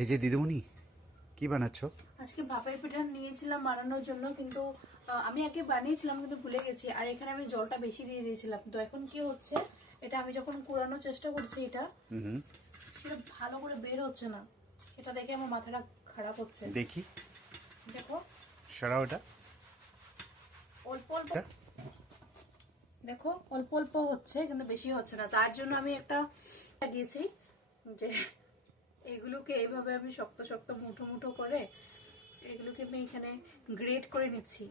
এই যে দিদিমণি কি বানাচ্ছো? আজকে ভাপের পিঠা নিয়েছিলাম বানানোর জন্য, কিন্তু আমি আগে বানিয়েছিলাম কিন্তু ভুলে গেছি। আর এখানে আমি জলটা বেশি দিয়ে দিয়েছিলাম। তো এখন কি হচ্ছে, এটা আমি যখন কুড়ানোর চেষ্টা করছি এটা সেটা ভালো করে বের হচ্ছে না। এটা দেখে আমার মাথাটা খারাপ হচ্ছে। দেখি, দেখো সরাও এটা। অল্প অল্প, দেখো অল্প অল্প হচ্ছে কিন্তু বেশি হচ্ছে না। তার জন্য আমি একটা দিয়েছি যে এগুলোকে এইভাবে আমি শক্ত শক্ত মুঠো মুঠো করে এগুলোকে আমি এখানে গ্রেট করে নিচ্ছি।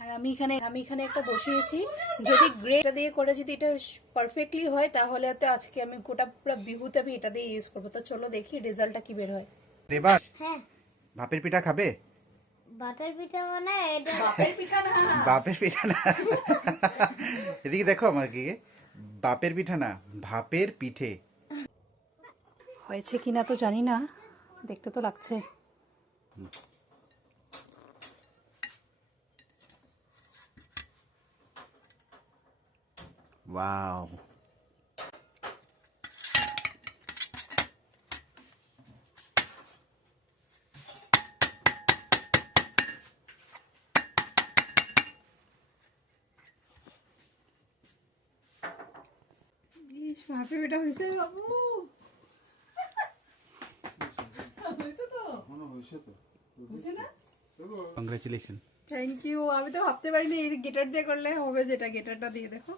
আর আমি এখানে একটা বসিয়েছি। যদি গ্রেটটা দিয়ে করে যদি এটা পারফেক্টলি হয় তাহলে তো আজকে আমি গোটা পুরো বিহুতে আমি এটা দিয়ে ইউজ করবো। তো চলো দেখি রেজাল্টটা কি বের হয়। দেবাস, হ্যাঁ, ভাপের পিঠা খাবে? বাটার পিঠা মানে এটা বাপের পিঠা না, বাপের পিঠা না, এদিকে দেখো আমাকে। বাপের পিঠা না, ভাপের পিঠে। হয়েছে কিনা তো জানি না, দেখতে তো লাগছে। ওয়াও, ইস, ভাপের পিঠা হয়েছে বাবু। হয়েছে না? কংগ্রাচুলেশন। Thank you. আমি তো ভাবতে পারিনি এই গিটার দিয়ে করলে হবে, যেটা গিটারটা দিয়ে দেখো।